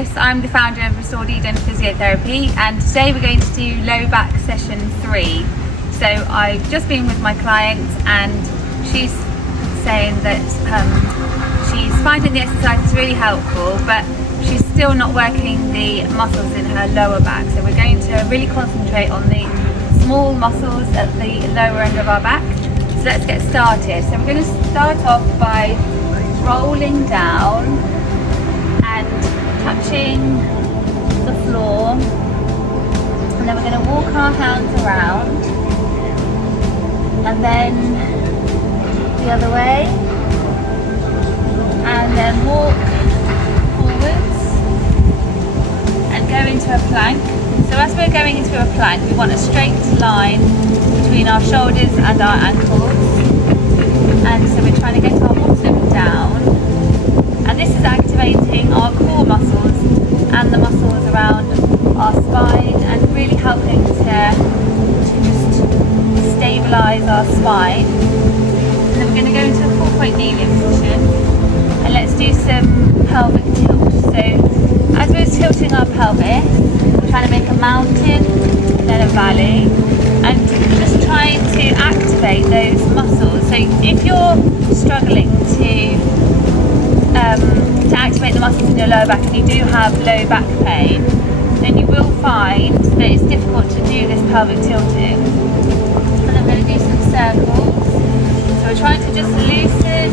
Alice, I'm the founder of Restored Eden Physiotherapy, and today we're going to do low back session 3. So I've just been with my client and she's saying that she's finding the exercises really helpful, but she's still not working the muscles in her lower back. So we're going to really concentrate on the small muscles at the lower end of our back. So let's get started. So we're going to start off by rolling down and touching the floor, and then we're going to walk our hands around and then the other way, and then walk forwards and go into a plank. So as we're going into a plank, we want a straight line between our shoulders and our ankles, and so we're trying to get our bottom down, and this is activating our core muscles and the muscles around our spine and really helping to just stabilize our spine. And then we're going to go into a 4-point kneeling position, and let's do some pelvic tilt. So as we're tilting our pelvis, we're trying to make a mountain, then a valley, and just trying to activate those muscles. So if you're struggling to activate the muscles in your lower back and you do have low back pain, then you will find that it's difficult to do this pelvic tilting. And I'm going to do some circles. So we're trying to just loosen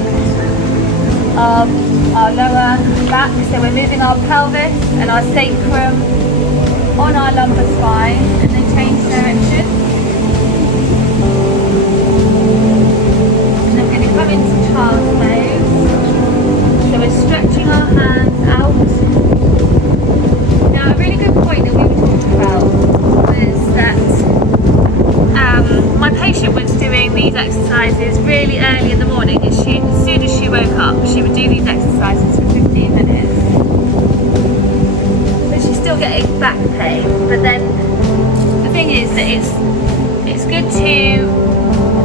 our lower back. So we're moving our pelvis and our sacrum on our lumbar spine, and then change direction. And I'm going to come into child's pose. So we're stretching our hands out. Now, a really good point that we were talking about was that my patient was doing these exercises really early in the morning. As soon as she woke up, she would do these exercises for 15 minutes. So she's still getting back pain, but then the thing is that it's good to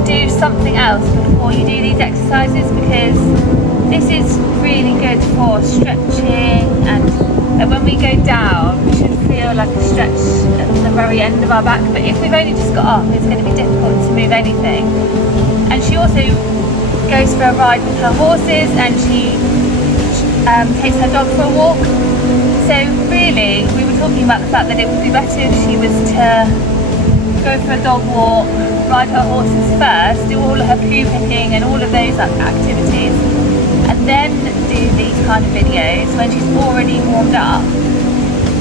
do something else before you do these exercises, because this is really good for stretching, and when we go down we should feel like a stretch at the very end of our back, but if we've only just got up, it's going to be difficult to move anything. And she also goes for a ride with her horses, and she takes her dog for a walk. So really, we were talking about the fact that it would be better if she was to go for a dog walk, ride her horses first, do all of her poo picking and all of those activities, and then do these kind of videos when she's already warmed up,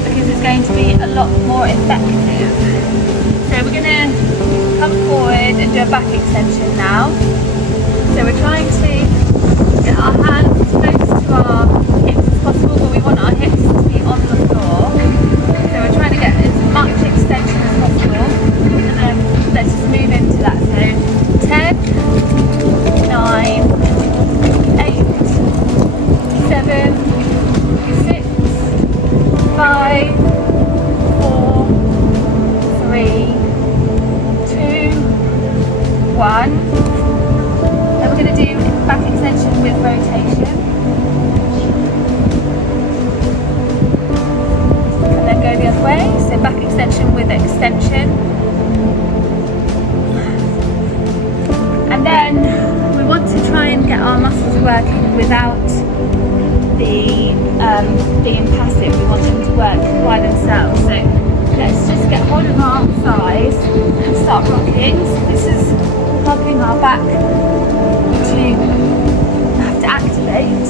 because it's going to be a lot more effective. So we're going to come forward and do a back extension now. So we're trying to get our hands as close to our hips as possible, but we want our hips to be on the floor. So we're trying to get as much extension as possible, and let's just move into that. So 10, 9, 8, 7, 6, 5, 4, 3, 2, 1. Then we're going to do back extension with rotation. And then go the other way. So back extension with extension. And then we want to try and get our muscles working without being passive. We want them to work by themselves. So let's just get hold of our thighs and start rocking. So this is helping our back to have to activate.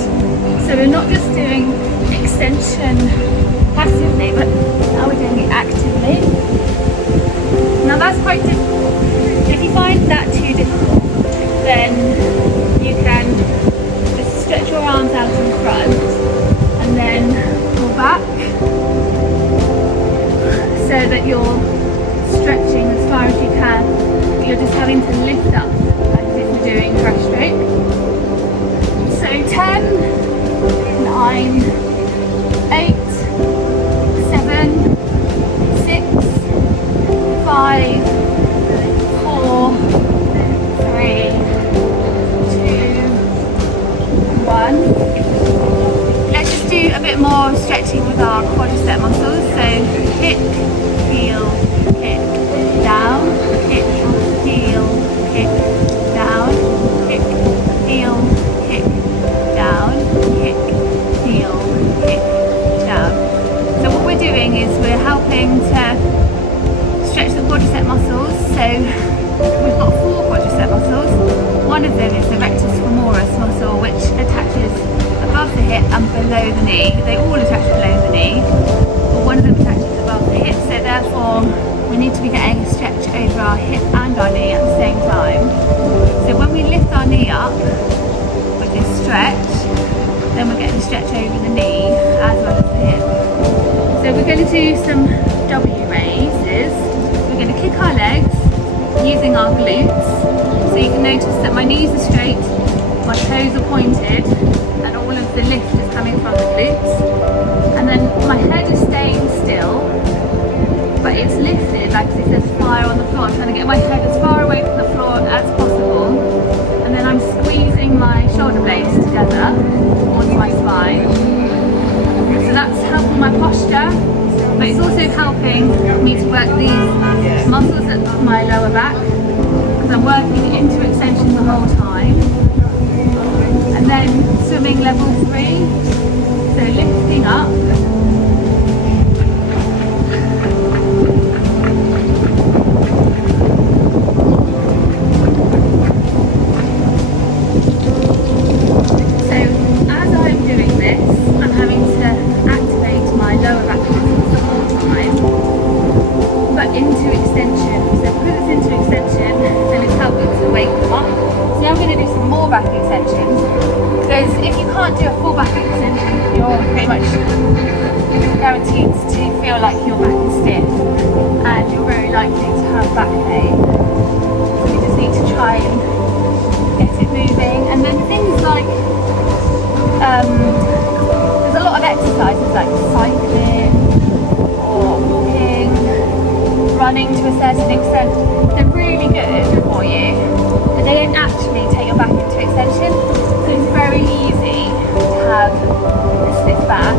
So we're not just doing extension passively, but now we're doing it actively. Now that's quite difficult. If you find that too difficult, then you can just stretch your arms out in front and then pull back, so that you're stretching as far as you can. You're just having to lift up as if you're doing breaststroke. So 10, 9, 8, 7, 6, 5, 4, 3, 2, 1. below the knee. They all attach below the knee, but one of them attaches above the hip, so therefore we need to be getting a stretch over our hip and our knee at the same time. So when we lift our knee up with this stretch, then we're getting a stretch over the knee as well as the hip. So we're going to do some W raises. We're going to kick our legs using our glutes. So you can notice that my knees are straight, my toes are pointed, and all of the lift is coming from the glutes. And then my head is staying still, but it's lifted like as if there's fire on the floor. I'm trying to get my head as far away from the floor as possible. And then I'm squeezing my shoulder blades together onto my spine. So that's helping my posture, but it's also helping me to work these muscles at my lower back, because I'm working into extension the whole time. And then swimming level 3, so lifting up. Back extensions, because if you can't do a full back extension, you're pretty much guaranteed to feel like your back is stiff and you're very likely to have back pain. So you just need to try and get it moving. And then things like there's a lot of exercises like cycling or walking, running to a certain extent. They're really good for you, but they don't actually take your back into extension. So it's very easy to have a stiff back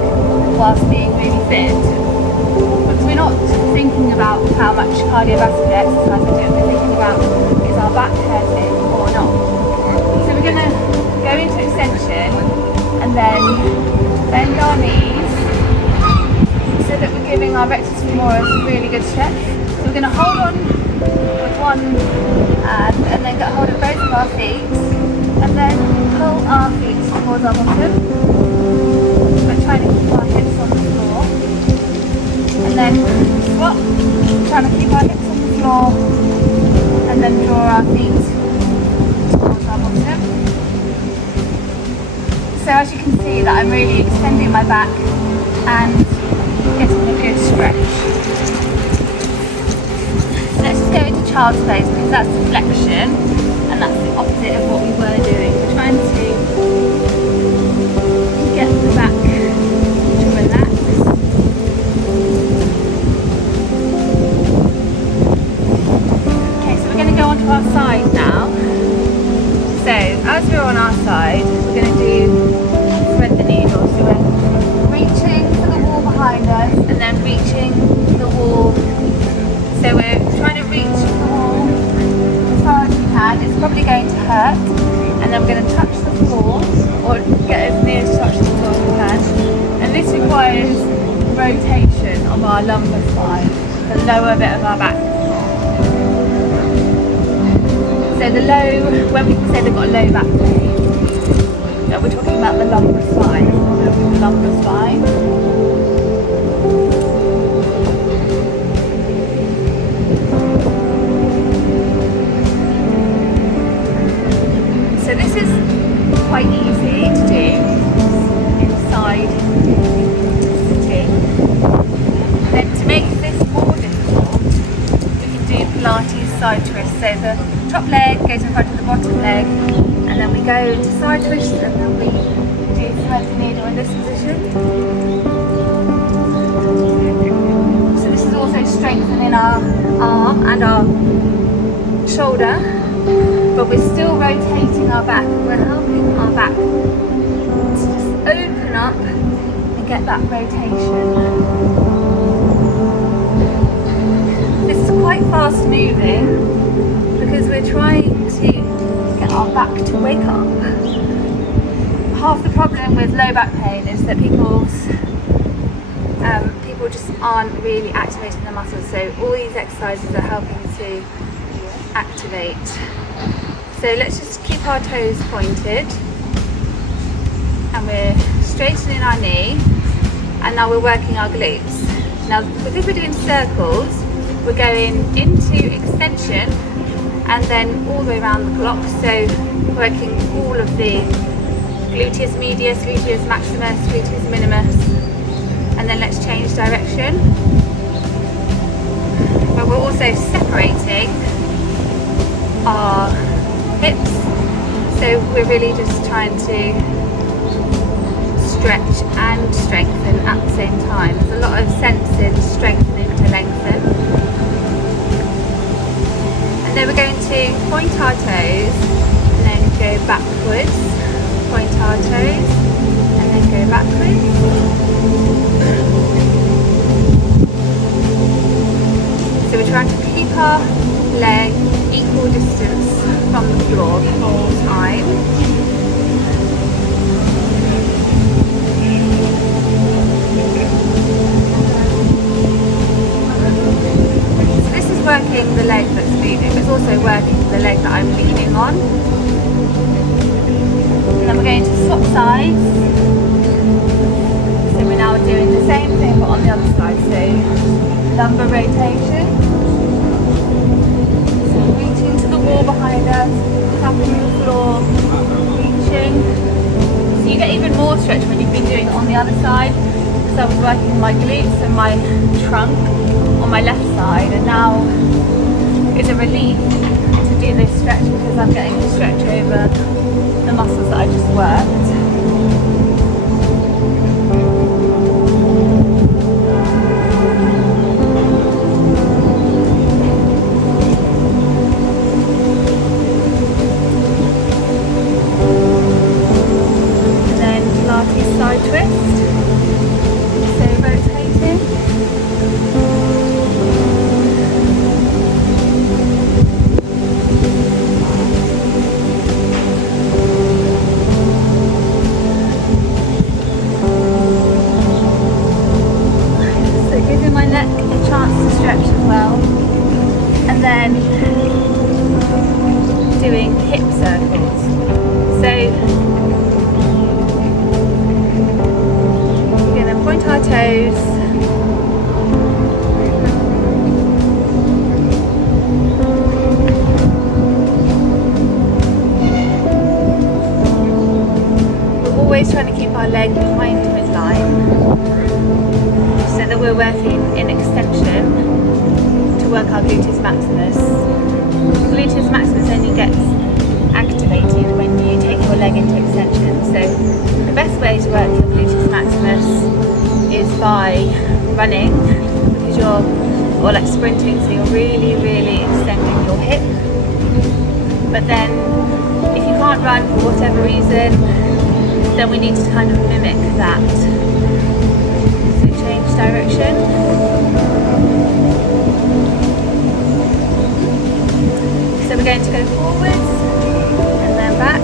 whilst being really fit, because we're not thinking about how much cardiovascular exercise we're doing, we're thinking about is our back hurting or not. So we're going to go into extension and then bend our knees so that we're giving our rectus femoris a really good stretch. So we're going to hold on with one hand and then get hold of both of our feet and then pull our feet towards our bottom. We're trying to keep our hips on the floor. And then squat, trying to keep our hips on the floor, and then draw our feet towards our bottom. So as you can see that I'm really extending my back and getting a good stretch. Let's just go into child's pose, because that's the flexion and that's the opposite of what we were doing. We're trying to get the back to relax. Okay, so we're going to go onto our side now. So as we're on our side, we're going to do thread the needle. So we're reaching for the wall behind us and then reaching for the wall. So we're trying to reach the wall as far as we can. It's probably going to hurt, and then we're going to touch the floor, or get as near to touch the floor as we can. And this requires rotation of our lumbar spine, the lower bit of our back. So the low, when people say they've got a low back pain, we're talking about the lumbar spine. The lumbar spine. So this is quite easy to do inside sitting. Then to make this more difficult, we can do Pilates side twist. So the top leg goes in front of the bottom leg, and then we go to side twist, and then we do thread the needle in this position. So this is also strengthening our arm and our shoulder, but we're still rotating our back. We're helping our back to just open up and get that rotation. This is quite fast moving because we're trying to get our back to wake up. Half the problem with low back pain is that people just aren't really activating the muscles. So all these exercises are helping to activate. So let's just keep our toes pointed, and we're straightening our knee, and now we're working our glutes. Now, because we're doing circles, we're going into extension and then all the way around the clock. So working all of the gluteus medius, gluteus maximus, gluteus minimus, and then let's change direction. But we're also separating our hips, so we're really just trying to stretch and strengthen at the same time. There's a lot of sense in strengthening to lengthen. And then we're going to point our toes and then go backwards, point our toes and then go backwards. So we're trying to keep our leg equal distance from the floor the whole time. Working the leg that's moving, but it's also working the leg that I'm leaning on. And then we're going to swap sides. So we're now doing the same thing but on the other side. So lumbar rotation. So reaching to the wall behind us, tapping the floor, reaching. So you get even more stretch when you've been doing it on the other side. So I was working my glutes and my trunk on my left side, and now it's a relief to do this stretch because I'm getting to stretch over the muscles that I just worked. And then Pilates side twist. So rotating. Doing hip circles. So we're going to point our toes, we're always trying to keep our leg behind midline so that we're working in extension to work our gluteus maximus. Gluteus maximus only gets activated when you take your leg into extension. So the best way to work your gluteus maximus is by running, because or like sprinting, so you're really extending your hip. But then if you can't run for whatever reason, then we need to kind of mimic that. So change direction. So we're going to go forwards and then back.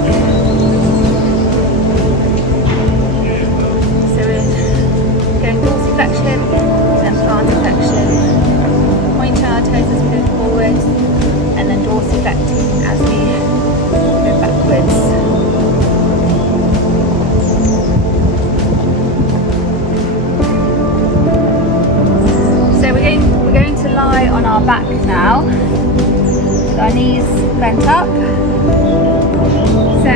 So we're going dorsiflexion, then plantarflexion. Point our toes as we go forwards, and then dorsiflecting as we go backwards. So we're going to lie on our back now. Our knees bent up. So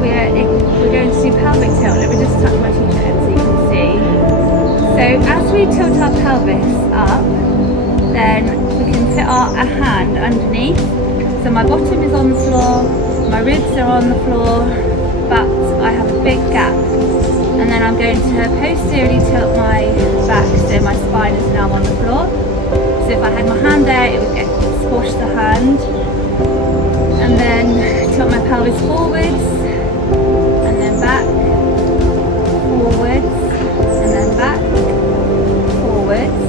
we're going to do pelvic tilt. Let me just tuck my t-shirt in so you can see. So as we tilt our pelvis up, then we can fit a hand underneath. So my bottom is on the floor, my ribs are on the floor, but I have a big gap. And then I'm going to posteriorly tilt my back so my spine is now on the floor. So if I had my hand there, it would get squash the hand, and then tilt my pelvis forwards and then back, forwards and then back, forwards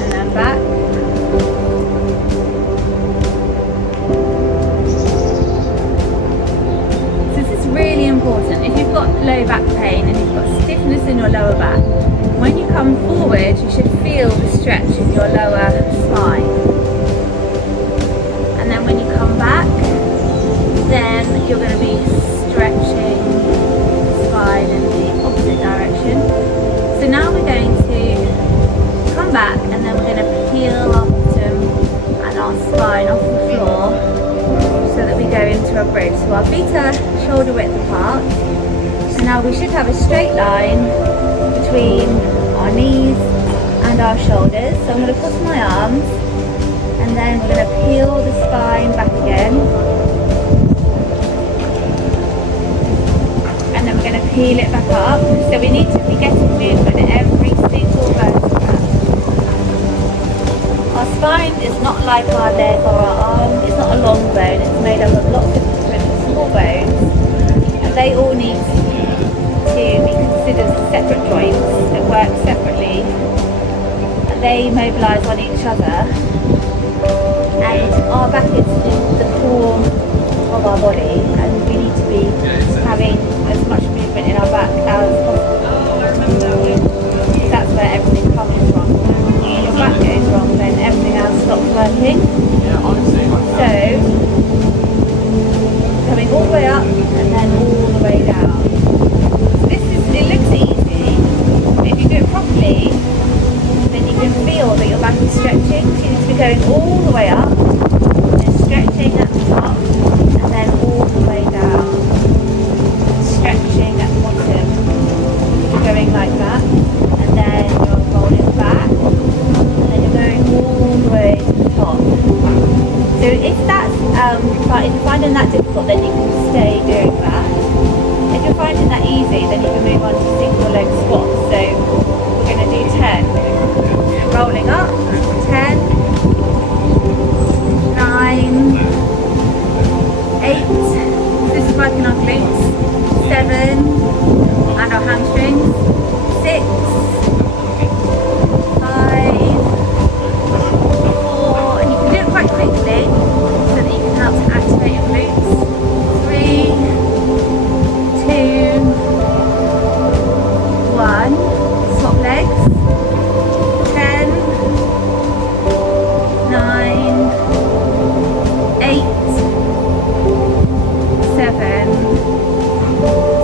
and then back. So this is really important. If you've got low back pain and you've got stiffness in your lower back, when you come forward, you should feel the stretch in your lower spine. And then when you come back, then you're going to be stretching the spine in the opposite direction. So now we're going to come back and then we're going to peel our bottom and our spine off the floor so that we go into a bridge. So our feet are shoulder width apart. So now we should have a straight line between our knees and our shoulders. So I'm going to cross my arms and then we're going to peel the spine back again. And then we're going to peel it back up. So we need to be getting movement in every single vertebra. Our spine is not like our leg or our arm. It's not a long bone. It's made up of lots of different small bones. And they all need to be considered separate joints that work separately. And they mobilise on each other. And our back is the core of our body, and we need to be having as much movement in our back as possible. Oh, I remember that one. That's where everything comes from. When your back goes wrong, then everything else stops working. So, coming all the way up and then all the way down. It looks easy, but if you do it properly, then you can feel that your back is stretching. So you need to be going all the way up, then stretching at the top, and then all the way down, stretching at the bottom, going like that, and then you're rolling back, and then you're going all the way to the top. So if you're finding that difficult, then you can stay doing that. If you're finding that easy, then you can move on to single leg squats. So we're going to do 10. Rolling up, 10, 9, 8, this is working our glutes, 7, and our hamstrings, 6, 5, 4, and you can do it quite quickly so that you can help to activate your glutes, 3, 2, 1, swap legs, 10, 9, 8, 7,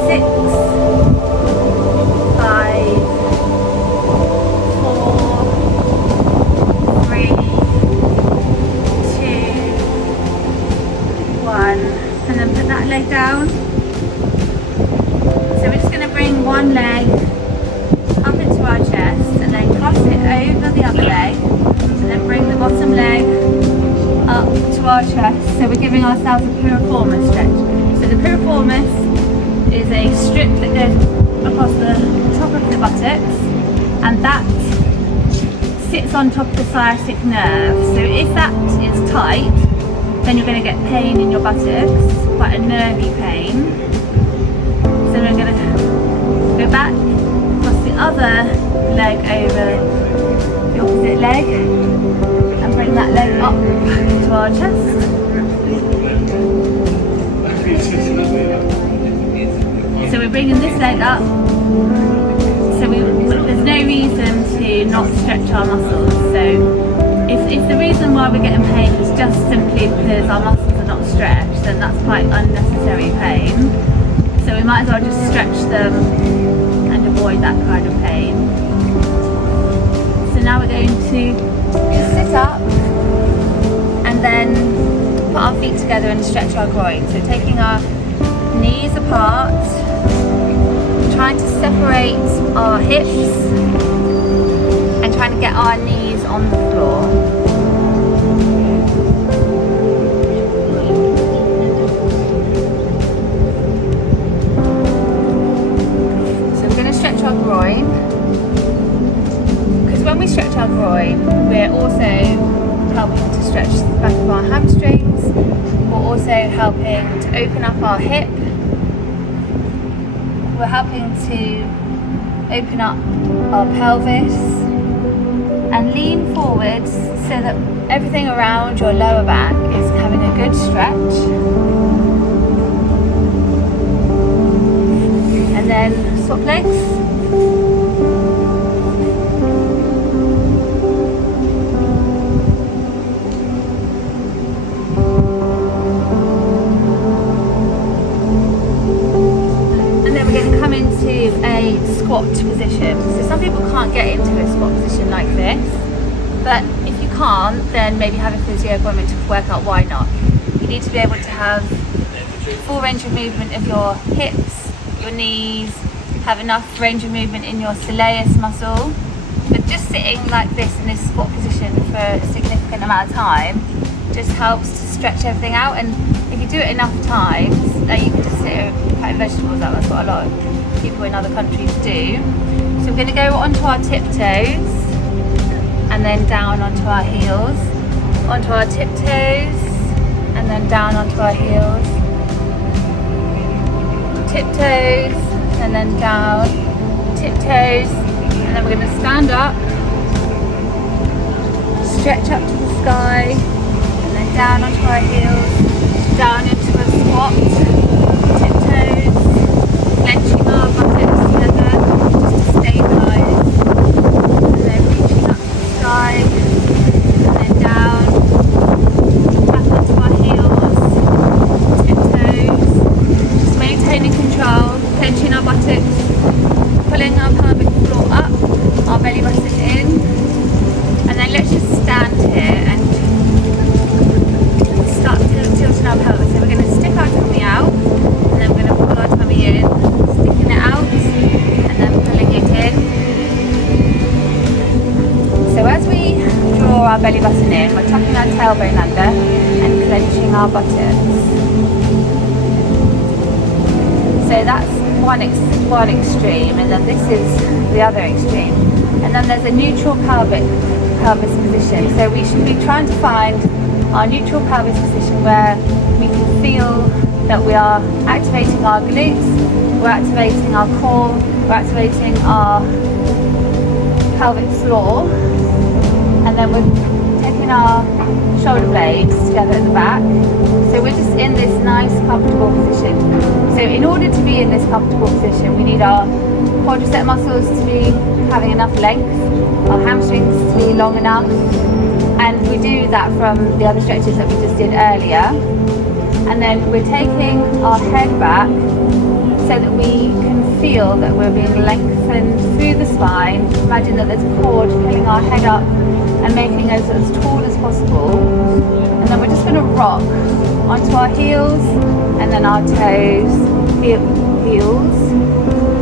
6, 5, 4, 3, 2, 1, and then put that leg down. So we're just going to bring one leg up into our chest and then cross it over the other leg, and then bring the bottom leg up to our chest. So we're giving ourselves a piriformis stretch. So the piriformis is a strip that goes across the top of the buttocks, and that sits on top of the sciatic nerve. So if that is tight, then you're going to get pain in your buttocks, quite a nervy pain. So we're going to go back, cross the other leg over the opposite leg, and bring that leg up to our chest. So we're bringing this leg up, so there's no reason to not stretch our muscles. So if the reason why we're getting pain is just simply because our muscles are not stretched, then that's quite unnecessary pain. So we might as well just stretch them and avoid that kind of pain. So now we're going to just sit up and then put our feet together and stretch our groin. So taking our knees apart, trying to separate our hips and trying to get our knees on the floor. Our groin, because when we stretch our groin, we're also helping to stretch the back of our hamstrings. We're also helping to open up our hip. We're helping to open up our pelvis and lean forwards so that everything around your lower back is having a good stretch. And then swap legs. And then we're going to come into people can't get into a squat position like this, but if you can't, then maybe have a physio appointment to work out why not. You need to be able to have full range of movement of your hips, your knees, have enough range of movement in your soleus muscle. But just sitting like this in this squat position for a significant amount of time just helps to stretch everything out. And if you do it enough times, you can just sit and cut vegetables out. That's what a lot of people in other countries do. So we're going to go onto our tiptoes and then down onto our heels, onto our tiptoes and then down onto our heels, tiptoes and then down, tiptoes, and then we're going to stand up, stretch up to the sky, and then down onto our heels, down into a squat, tiptoes, clenching our buttocks together just to stabilise, and then reaching up to the sky, and then down, back onto our heels, tiptoes, just maintaining control, clenching our buttocks, pulling our pelvic floor up, our belly button in, and then let's just stand here and start tilting our pelvis. So we're going to stick our tummy out, and then we're going to pull our tummy in, sticking it out, and then pulling it in. So as we draw our belly button in, we're tucking our tailbone under and clenching our buttocks. So that's one extreme, and then this is the other extreme, and then there's a neutral pelvis position. So we should be trying to find our neutral pelvis position where we can feel that we are activating our glutes, we're activating our core, we're activating our pelvic floor, and then we're taking our shoulder blades together at the back. So we're just in this nice comfortable position. So in order to be in this comfortable position, we need our quadricep muscles to be having enough length, our hamstrings to be long enough, and we do that from the other stretches that we just did earlier. And then we're taking our head back so that we can feel that we're being lengthened through the spine. Imagine that there's a cord pulling our head up and making us as tall as possible. And then we're just going to rock onto our heels and then our toes, heels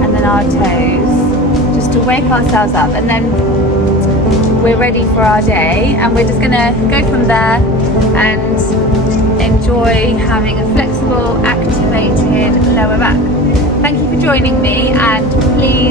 and then our toes, just to wake ourselves up. And then we're ready for our day, and we're just going to go from there and enjoy having a flexible, activated lower back. Thank you for joining me, and please